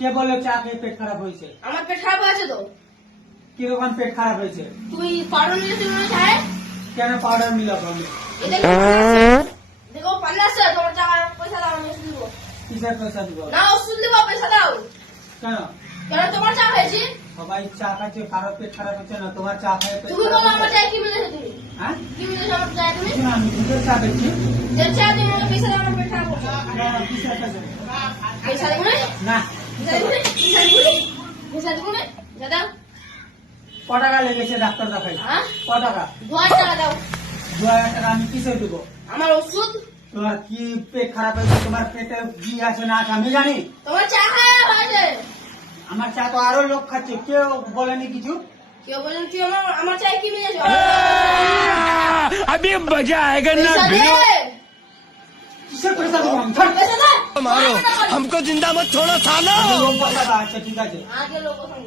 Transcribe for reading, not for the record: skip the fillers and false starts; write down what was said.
কে বলে চা খেয়ে পেট খারাপ হয়েছে? আমার পেট খারাপ হয়েছে তো। কিরকম পেট খারাপ হয়েছে? তুই পাউডার মিলেছিস মনে হয় চায়ে? কেন পাউডার মিলাবো আমি? দেখো পান্না আছে, তোমার টাকা পয়সা দাও, আমি ওষুধ দিব। কিসের পয়সা দিব? না ওষুধ দিব, পয়সা দাও। কেন? কেন তোমার চা খাইছি? সবাই চা খাচ্ছে, কারো পেট খারাপ হচ্ছে না, তোমার চা খেয়ে পেট তুমি খারাপ বলো আমার হচ্ছে। চায়ে কি মিলেছে তুমি? হ্যাঁ? কি মিলেছে আমার চায়ে তুমি? কিছু না, আমি দুধের চা খাচ্ছি। যে চা তুমি আমাকে পয়সা দাও, আমার পেট খারাপ হচ্ছে। না, কিসের পয়সা? পয়সা দিব না? না। পয়সা দিব না? পয়সা দিব না? পয়সা দিব না? যা দাও। ক টাকা লেগেছে ডাক্তার দেখাই? হ্যাঁ? ক টাকা? 2000 টাকা দাও। 2000 টাকা আমি কিসে দেবো? আমার ওষুধ। তোমার কি পেট খারাপ হয়েছে? তোমার পেটে কি আছে না আছে আমি জানি। তোমার চা খাওয়া হয়েছে। আমার চা তো আরো লোক খাচ্ছে, কেউ বলেনি কিছু। কেউ বলেন তুই আমার চায়ে কি মিলেছে? अभी मजा आएगा ना পয়সা দে। भिड़ो কিসের পয়সা দেবো আমি? ছাড়। পয়সা দে। मारो हमको जिंदा मत छोड़ो सालो লোক পয়সা দাও। আচ্ছা ঠিক আছে। আগে লোক সঙ্গ